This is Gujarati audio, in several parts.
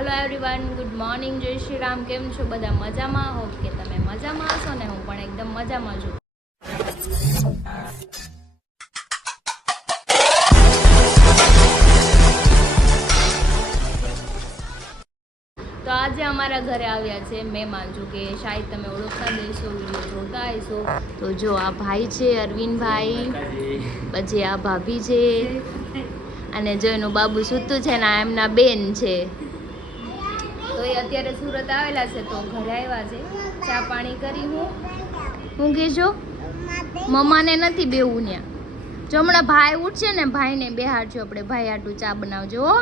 हेलो एवरीवन, गुड मॉर्निंग, जय श्री राम। केम छो बधा मजामां? होप के तमे मजामां हशो ने। हूँ पण एकदम मजामां छुं। तो आज अमारा घरे आव्या छे मेहमान। जो कि शायद तमे ओळखता देशो, वीडियो जोता हशो। तो जो आ भाई छे अरविंद भाई, पछी आ भाभी छे અને જો એનું બાબુ સૂતું છે ને આ એમના બેન છે। તો એ અત્યારે સુરત આવેલા છે, તો ઘરે આવ્યા છે। ચા પાણી કરી હું કહેજો મમ્માને નથી બેવું ત્યાં। જો હમણાં ભાઈ ઉઠશે ને ભાઈને બેહાડજો, આપણે ભાઈ હાટું ચા બનાવજો હો।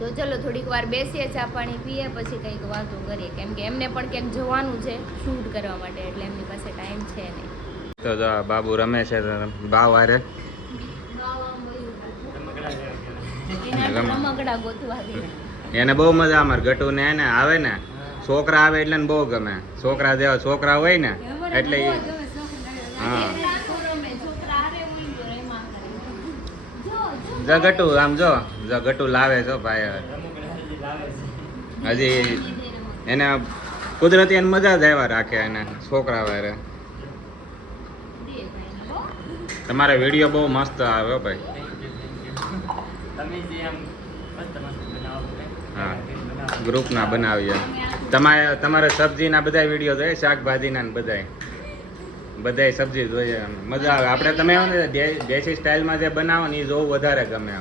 તો ચલો થોડીક વાર બેસીએ, ચા પાણી પીએ, પછી કંઈક વાતો કરીએ, કેમ કે એમને પણ ક્યાંક જવાનું છે શૂટ કરવા માટે, એટલે એમની પાસે ટાઈમ છે નહીં। તો જો બાબુ રમે છે બાવ હારે। એને બહુ મજા અમારે ગટુ ને એને આવે ને છોકરા આવે એટલે બહુ ગમે। છોકરા જેવા છોકરા હોય ને એટલે હા ગટુ આમ જો ગટુ લાવે છો ભાઈ। હજી એને કુદરતી એને મજા જ આવ્યા રાખે એને છોકરા વારે। તમારે વિડીયો બહુ મસ્ત આવ્યો ભાઈ। હા ગ્રુપના બનાવીએ। તમારે સબ્જીના બધા વિડીયો જોઈએ, શાકભાજીના ને બધાય સબ્જી જોઈએ, મજા આવે। આપણે તમે દેશી સ્ટાઇલમાં જે બનાવો ને એ જોવું વધારે ગમે।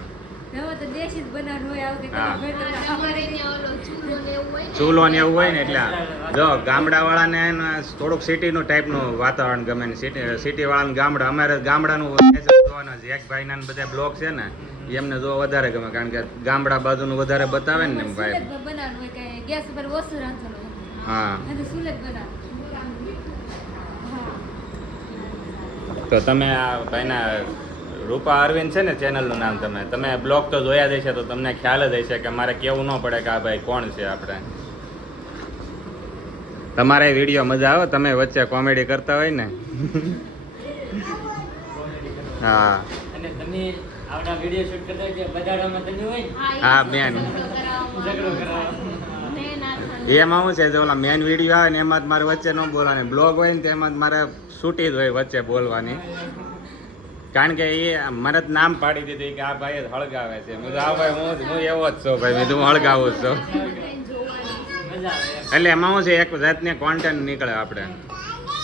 ચૂલો ને એવું હોય ને એટલે જો ગામડાવાળાને થોડુંક સિટીનું ટાઈપનું વાતાવરણ ગમે ને સિટી વાળાને ગામડા, અમારે ગામડાનું જોવાના છે। એક ભાઈના બધા બ્લોગ છે ને એમને જો વધારે ગમે, કારણ કે ગામડા બાજુનું વધારે બતાવે ને ભાઈ। હા તો તમે આ ભાઈના રૂપા અરવિંદ છે ને ચેનલનું નામ, તમે બ્લોગ તો જોયા જ હશે, તો તમને ખ્યાલ જ હશે કે મારે કેવું ન પડે કે આ ભાઈ કોણ છે આપણે। તમારે વિડીયો મજા આવે, તમે વચ્ચે કોમેડી કરતા હોય ને। હા આવડા વિડિયો શૂટ કરતા હોય બજારમાં તમે હોય હા મેન એમાં શું છે, ઓલા મેન વિડીયો આવે ને એમાં જ મારે વચ્ચે ન બોલવાની, બ્લોગ હોય ને તેમાં જ મારે છૂટી જ હોય વચ્ચે બોલવાની, કારણ કે એ મને જ નામ પાડી દીધું કે આ ભાઈ જ હળગાવે છે। મેં આ ભાઈ હું એવો જ છું ભાઈ, મેં હું હળગાવું જ છું। એટલે એમાં શું છે, એક જાતની કોન્ટેન્ટ નીકળે, આપણે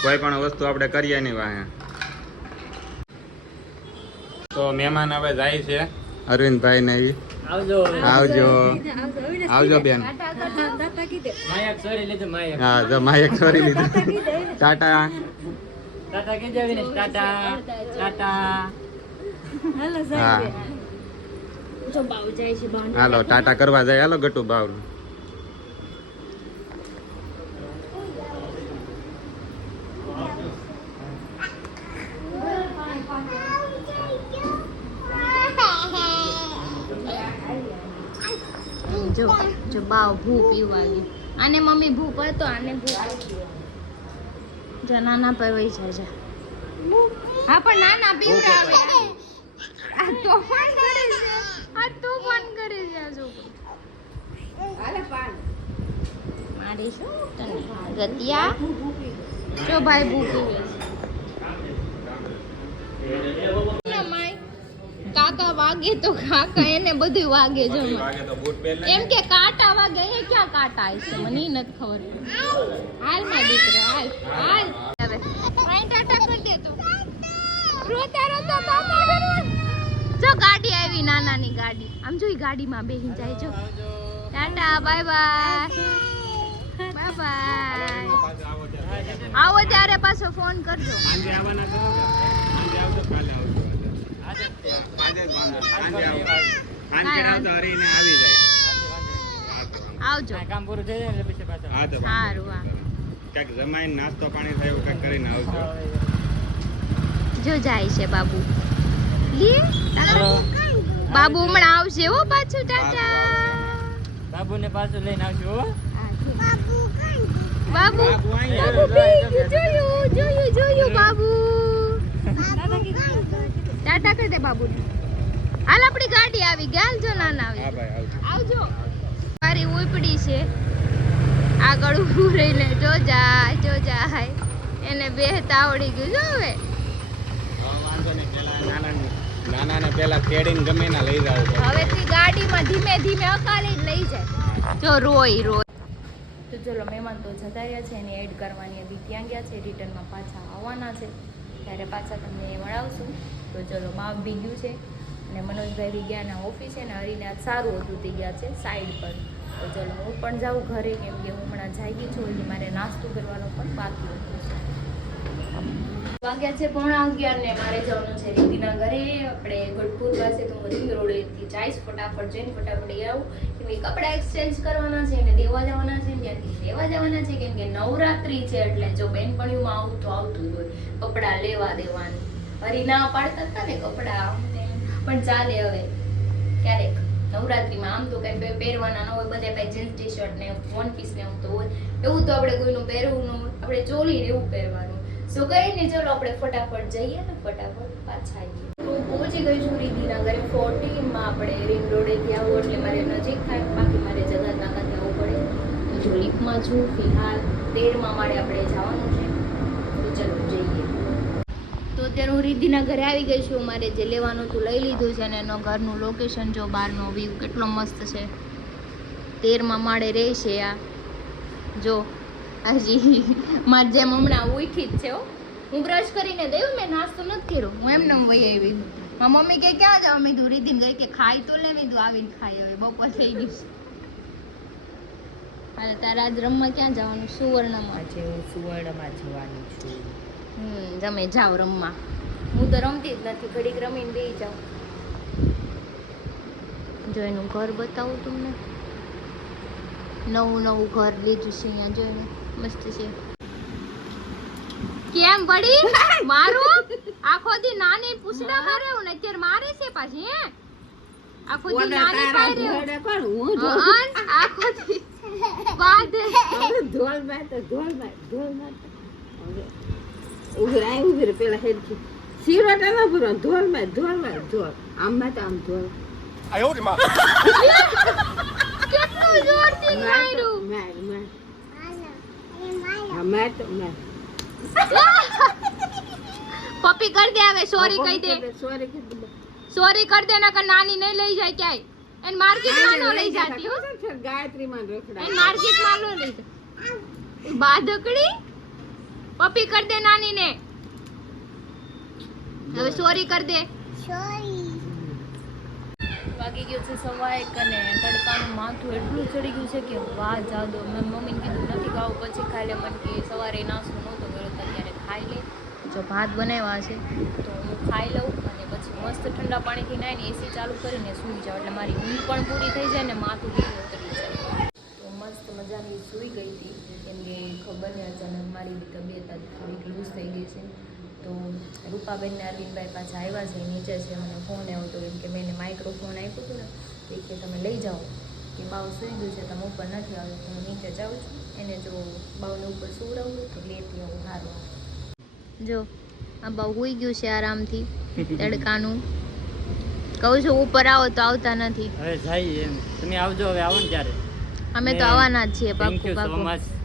કોઈ પણ વસ્તુ આપણે કરીએ નહીં વાહે। તો મહેમાન હવે જાય છે અરવિંદભાઈ ને। આવજો બેન। હા જો માયક છોરી લીધું। ટાટા હાલો ટાટા કરવા જાય। હાલો ગટુ બાવ જો બાવ ભૂ પીવા ગઈ। આને મમ્મી ભૂ પડતો, આને ભૂ જો નાના પીવાઈ જાય છે। હા પણ નાના પીવડાવે, આ તોફાન કરે છે, આ તોફાન કરે છે આ છોકરો। હાલે પાન મારી શું તને ગતિયા જો ભાઈ ભૂ પીવે છે। કાકા વાગે તો કાકા એને બધું વાગે છે, એમ કે કાંટા વાગે, એ ક્યાં કાંટા છે મને નથી ખબર। હાલ માં દીકરો હાલ હાલ હવે પાણી ટાટા કરી દે તો રોતા રોતા તાતા કરવા। જો ગાડી આવી, નાનાની ગાડી, આમ જોઈ ગાડીમાં બેસી જાય। જો Tata bye bye bye bye. આવો ત્યારે પાછો ફોન કરજો। આવજો કામ પૂરું થઈ જાય પછી પાછા। હા તો સારું, હા કઈક જમાઈને નાસ્તો પાણી થાય એવું કઈક કરીને આવજો। જો જાય છે બાબુ, લે બાબુ હમણાં આવશે હો પાછું। ટાટા બાબુને પાછું લઈને આવજો હો। બાબુ જોયું બાબુ। ટાટા કરી દે બાબુને। હાલ આપણી ગાડી આવી ગાલ જો નાના હા આવી ભાઈ આવજો મારી ઉપડી છે આગળ ઊભું રહીને જો જાય એને બેહતા આવડી ગયું જો હવે વાંધો નહીં પેલા નાના ને પેલા કેડીને ગમે ના લઈ જાવ હવેથી ગાડીમાં ધીમે ધીમે અકાલી જ લઈ જાય જો રોય તો ચલો મહેમાન તો જતા રહ્યા છે એને એડ કરવાની બી ત્યાં ગયા છે રિટર્નમાં પાછા આવવાના છે ત્યારે પાછા તમને મળાવશું તો ચલો માપ બી ગયું છે અને મનોજભાઈ બી ગયા ના ઓફિસે ને હરીને આજ સારું હતું તે ગયા છે સાઈડ પર તો ચલો હું પણ જાઉં ઘરે કેમ કે હું હમણાં જાગી છું એટલે મારે નાસ્તો કરવાનો પણ બાકી હતો વાગ્યા છે 11:30 ને મારે જવાનું છે રીતિના ઘરે આપણે ગઢપુર પાસે તો રિંગ રોડેથી જઈશ ફટાફટ જઈને ફટાફટ આવું કેમ કે કપડાં એક્સચેન્જ કરવાના છે અને દેવા જવાના છે ત્યાંથી લેવા જવાના છે કેમ કે નવરાત્રી છે એટલે જો બેનપણીઓમાં આવું તો આવતું જ હોય કપડાં લેવા દેવાનું હરી ના પાડતા હતા ને કપડાં પણ ચાલે હવે ક્યારેક નવરાત્રીમાં આમ તો કઈ પહેરવાના ન હોય બધા કઈ જીન્સ ટી શર્ટ ને વન પીસ ને તો હોય એવું તો આપણે કોઈનું પહેરવું ન હોય આપણે ચોલી એવું પહેરવાનું સો કઈ નહીં ચલો આપણે ફટાફટ જઈએ ને ફટાફટ પાછા આવીએ હું પહોંચી ગઈ છું રીતિના ઘરે 14 માં આપણે રિંગ રોડેથી આવું એટલે મારે નજીક થાય બાકી મારે જગત નાકાથી આવવું પડે તો જો લીફમાં છું ફિલહાલ 13 માં મારે આપણે જવાનું છે તો ચલો જઈએ તો અત્યારે હું રીતિના ઘરે આવી ગઈ છું મારે જે લેવાનું હતું લઈ લીધું છે અને એનો ઘરનું લોકેશન જો બહારનો વ્યૂ કેટલો મસ્ત છે 13 માં માળે રહેશે આ જો હજી મારે જેમ હમણાં ઉઠી જ છે હો હું બ્રશ કરીને દેવું મેં નાસ્તો નથી કર્યો હું એમને વહી આવી મારી મમ્મી કે ક્યાં જાવ મેં કીધું રીતિન ગઈ કે ખાઈ તો લે મેં કીધું આવીને ખાઈ હવે બપોર થઈ ગયું હાલે તારે આજ રમવા ક્યાં જવાનું સુવર્ણમાં આજે હું સુવર્ણમાં જવાની છું તમે જાઓ રમવા હું તો રમતી જ નથી ઘડીક રમીને બેસી જાઉં જો એનું ઘર બતાવું તમને નવું ઘર લીધું છે અહીંયા જોઈને મસ્ત છે કેમ પડી મારું આખો દી નાની પૂછડા મારે હું ને અત્યારે મારે છે પાછી હે આખો દી નાની પાડે આખો દી બાદ ધોલ માર ઉભી પેલા હેડ સિરોટા ના ભરો ધોલ માર આમ માં તો આમ ધોલ કેટલું જોરથી માર્યું માર પપ્પી કર દે હવે સોરી કહી દે સોરી કર દે ના કે નાની નહીં લઈ જાય ક્યાંય એન માર્કેટમાં નો લઈ જાતી હો ગાયત્રી માં રોકડા એન માર્કેટમાં નો લઈ જાય બાધકડી પપ્પી કર દે નાની ને હવે સોરી કર દે વાગી ગયો છે 1:15 અને તડકાનું માથું એટલું ચડી ગયું છે કે વાહ જાદો મેં મમ્મીને કીધું નથી ખાવું પછી ખાઈ લે મને કે સવારે નાસ્તો નહોતો કર્યો તો અત્યારે ખાઈ લે જો ભાત બનાવ્યા છે તો હું ખાઈ લઉં અને પછી મસ્ત ઠંડા પાણીથી નાહીને એસી ચાલુ કરીને સૂઈ જાઉં એટલે મારી ઊંઘ પણ પૂરી થઈ જાય ને માથું પણ ઉતરી જાય તો મસ્ત મજાની સૂઈ ગઈ હતી કેમ કે ખબર નહીં અચાનક મારી તબિયત થોડીક લૂઝ થઈ ગઈ છે તો રૂપાબેન ને અરવિંદભાઈ પાછા આવ્યા છે નીચે છે મને ફોન આવ્યો હતો કેમ કે મેં એને માઇક્રોફોન આપ્યું હતું ને તો કે તમે લઈ જાઓ કે બાવ સૂઈ ગયું છે તમે ઉપર નથી આવ્યો તો હું નીચે જાઉં છું એને જો બાવને ઉપર સુવડાવું તો લેતી આવું સારું જો આ બાવ હોઈ ગયું છે આરામથી તડકાનું કહું છું ઉપર આવો તો આવતા નથી હવે જઈએ એમ તમે આવજો હવે આવો ને ત્યારે અમે તો આવવાના જ છીએ થેન્ક પાકું યુ સો પાકું મચ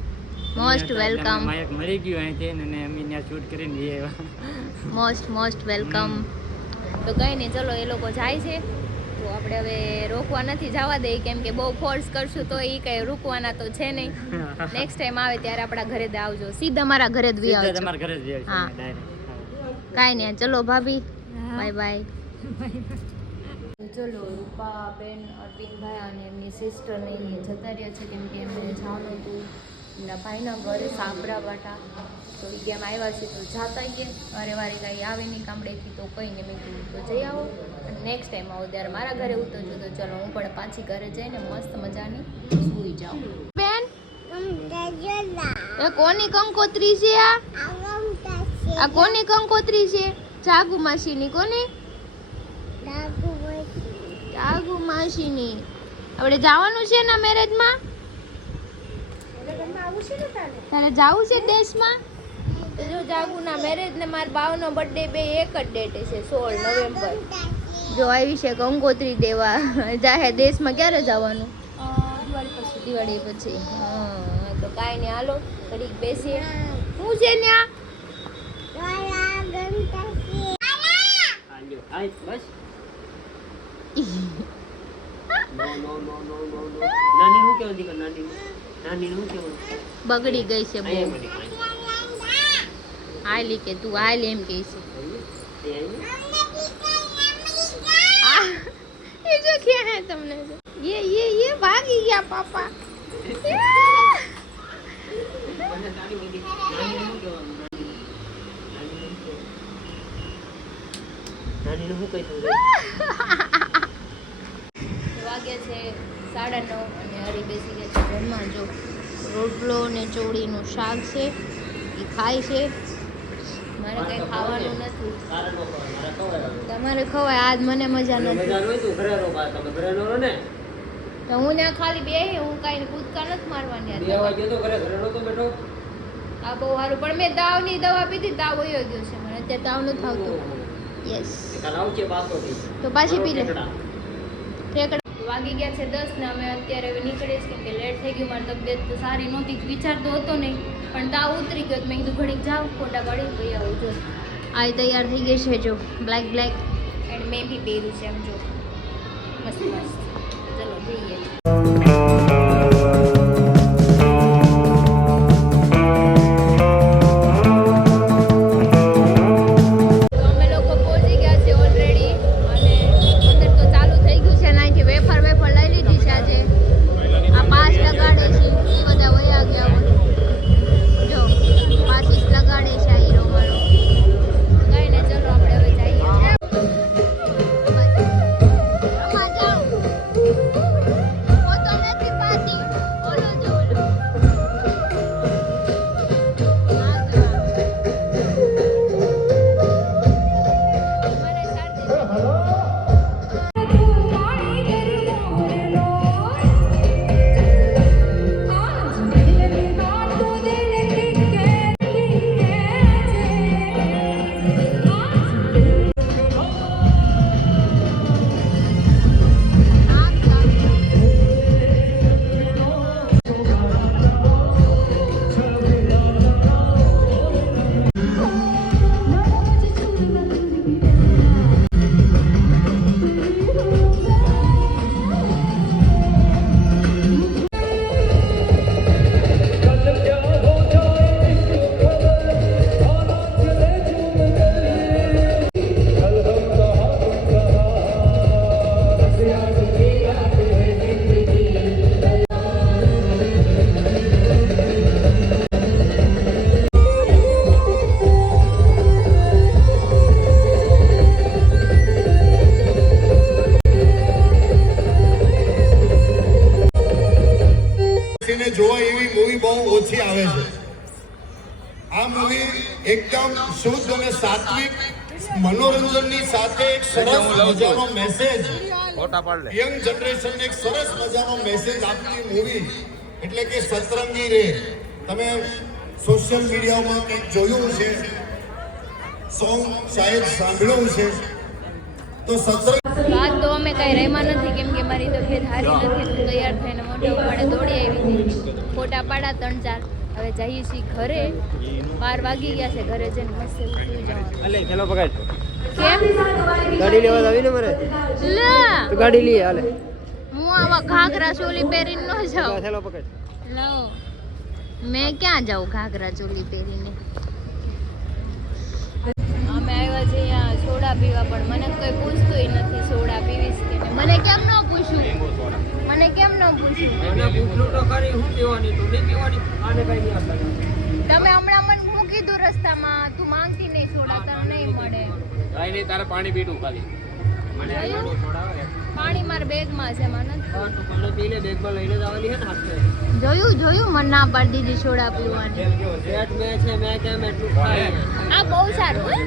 મોસ્ટ વેલકમ માયક મરી ગયું અહીંથી અને અમે ત્યાં શૂટ કરીને લઈ આવ્યા મોસ્ટ વેલકમ તો કંઈ નહીં ચલો એ લોકો જાય છે તો આપણે હવે રોકવા નથી જવા દઈએ કેમ કે બહુ ફોર્સ કરશું તો એ કંઈ રૂકવાના તો છે નહીં નેક્સ્ટ ટાઈમ આવે ત્યારે આપણા ઘરે જ આવજો સીધા મારા ઘરે જ વી આવજો તમારા ઘરે જ હા. ડાયરેક્ટ કાંઈ નહીં ચલો ભાભી બાય બાય ચલો રૂપા બેન અરવિંદભાઈ અને એમની સિસ્ટર ને જતા રહ્યા છે કેમ કે એમને જવાનું હતું એમના ભાઈના ઘરે સાબરાવાટા તો એ કેમ આવ્યા છે તો જાતા આવીએ વારે વારે કાંઈ આવે નહીં ગામડેથી તો કંઈ નહીં મેં કીધું તો જઈ આવો અને નેક્સ્ટ ટાઈમ આવો ત્યારે મારા ઘરે ઉતરજો તો ચલો હું પણ પાછી ઘરે જઈને મસ્ત મજાની સૂઈ જાઉં બેન એ કોની કંકોત્રી છે આ કોની કંકોત્રી છે જાગુ માસીની કોની જાગુ માસીની આપણે જવાનું છે ને મેરેજમાં તારે જવું છે દેશમાં તો જો જાગુના મેરેજ ને મારા બાવનો બર્થડે બે એક જ ડેટે છે 16 નવેમ્બર જો આવી છે કંકોત્રી દેવા જાહે દેશમાં ક્યારે જવાનું દિવાળી પછી હા તો કાંઈ નહીં હાલો ઘડીક બેસીએ હું છે ન્યા હાય બસ નાની હું કેવું દીકરા નાની હું કેવું બગડી ગઈ છે બહુ અહીંયા બધી હાલી કે તું હાલ એમ કે છે ये जो क्या है तुमने ये भागी गया पापा વાગ્યા છે 9:30 અને હરી બેસી ગયા છે જમવા જો રોટલો ને ચોળીનું શાક છે એ ખાય છે મારે કઈ ખાવાનું નથી તમારે ખવાય આજ મને મજા નથી તો હું ત્યાં ખાલી બે હું કાંઈ કૂદકા નથી મારવાની આ બહુ સારું પણ મેં તાવની દવા પીધી તાવ વયો ગયો છે મને અત્યારે તાવ નથી આવતો યસ તો પાછી પી લે ઠેકડા વાગી ગયા છે 10 ને અમે અત્યારે હવે નીકળીએ છીએ કેમ કે લેટ થઈ ગયું મારી તબિયત તો સારી નહોતી વિચારતો હતો નહીં પણ તાવ ઉતરી ગયો તો મેં કીધું ઘડીક જાઉં ફોટા પાડી ભાઈ આવું જો આ તૈયાર થઈ ગઈ છે જો બ્લેક એન્ડ મેં બી પહેર્યું છે એમ જો મસ્ત ચલો જઈએ જોવા એવી મૂવી બહુ ઓછી આવે છે આ મૂવી એકદમ શુદ્ધ અને સાત્વિક મનોરંજનની સાથે એક સરસ મજાનો મેસેજ યંગ જનરેશનને એક સરસ મજાનો મેસેજ આપતી મૂવી એટલે કે સતરંગી રે તમે સોશિયલ મીડિયામાં કંઈક જોયું છે સોંગ શાયદ સાંભળ્યું છે તો સતરંગ બાદ તો અમે કઈ રહેમાં નથી કેમ કે મારી તબિયત સારી નથી તો તૈયાર થઈને મોટા ઉપાડે દોડી આવી હતી ફોટા પાડા 3-4 હવે જઈએ છીએ ઘરે 12 વાગી ગયા છે ઘરે જઈને મસ્ત સુઈ જવાનું અલે ચલો પકડ કેમ ગાડી લેવા આવી ને મારે લે તો ગાડી લઈએ હાલે હું આવા ઘાઘરા ચોલી પહેરીને ન જાઉં ચલો પકડ લો મેં ક્યાં જાઉં ઘાઘરા ચોલી પહેરીને અમે આવ્યા છીએ અહીંયા સોડા પીવા પણ મને કોઈ પૂછતું નથી સોડા પીવીશ કે નહીં. મને કેમ ન પૂછ્યું એમને પૂછલું તો કરી હું પીવાની તું નહીં પીવાની આને કઈ નહીં આપવાનું તમે હમણાં મને મૂકી દો રસ્તામાં તું માંગતી નહીં સોડા તને નહીં મળે કાઈ નહીં તારે પાણી પીટું ખાલી જોયું? પાણી મારા બેગમાં છે મને તું પાણી પી લે બેગમાં લઈને જવાની હે ને હાથે જોયું મને ના પાડી દીધી સોડા પીવાની કેમ કે સેટ મે છે મેં કેમ એટલું ખાય આ બહુ સારું હે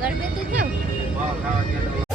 ગરબે તો કેવું